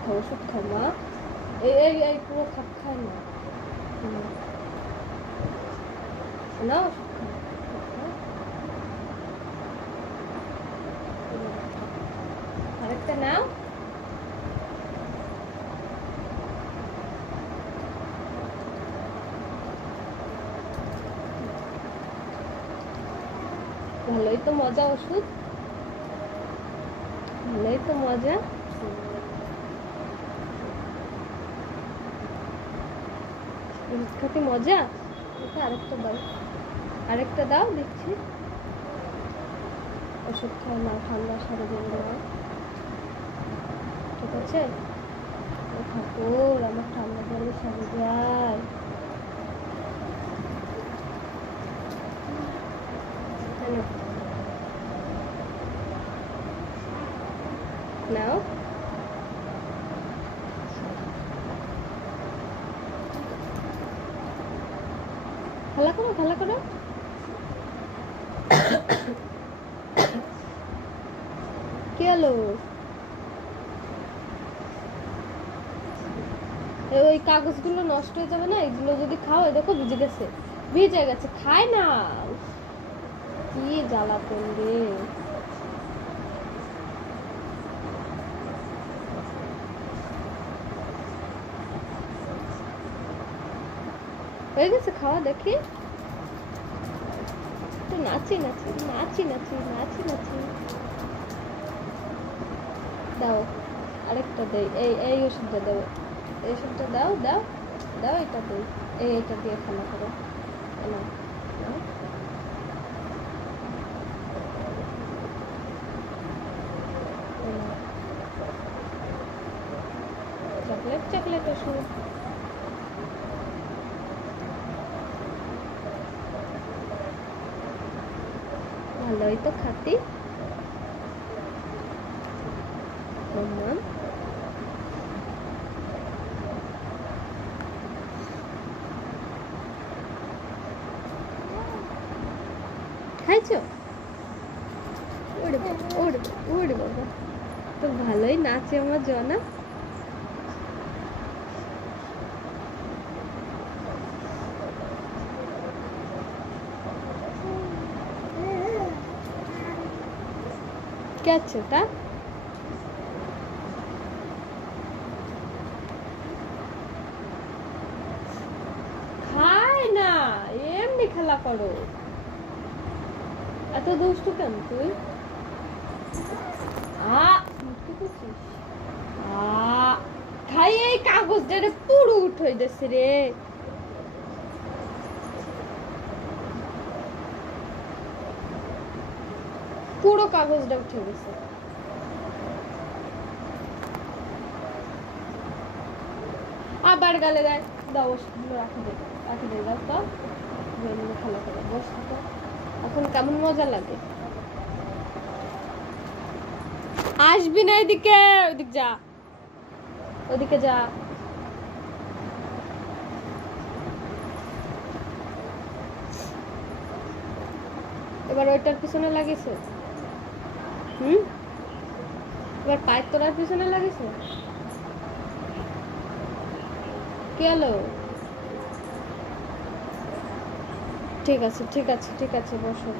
খাও ওষুধ খাও মা এই এই এই পুরো খাপ খায় না। না ওষুধ। আরেকটা নাও ভালোই তো মজা ওষুধ ভালোই তো মজা ওষুধ খেতে মজা? এটা আরেকটা দাও। আরেকটা দাও, দেখছি। ওষুধ খাও না, ঠান্ডা সারা দিন ঠিক আছে? ও ঠাকুর, আমার ঠান্ডা জলে সারে যায় হ্যালো খেলা করো খেলা করো। কি হলো? ওই কাগজগুলো নষ্ট হয়ে যাবে না, এগুলো যদি খাও দেখো ভিজে গেছে। ভিজে গেছে, খায় না। কি জ্বালা রে। হয়ে গেছে খাওয়া, দেখি। একটু নাচি নাচি নাচি নাচি নাচি নাচি। দাও, আরেকটা দেই, এই এই ওষুধটা দাও, এই ওষুধটা দাও দাও দাও, এটা দেই। এই, এটা দিয়ে খেলা করো। চকলেট চকলেট ওষুধ। ভালোই তো খাতি। মাম্মা খাইছো? বাবা ওরে বাবা। তো ভালোই নাচে আমার জনা। কে আছে ওটা? খায় না, এমনি খেলা করো। এত দুষ্টু কেন তুই? খাই এই কাগজটা পুরো উঠে দেছে রে। পুরো কাগজটা উঠে গেছে। আবার গালে দেয়, দাও রাখি দে রাখি দে, দাও তো। খেলা করে তো এখন কেমন মজা লাগে? আসবি না এদিকে, ওদিক যা। ওদিকে যা। এবার ওইটার পিছনে লাগিয়েছে? হুম? এবার পায়ের তোলার পিছনে লাগিয়েছে? কি ঠিক আছে ঠিক আছে ঠিক আছে বসো।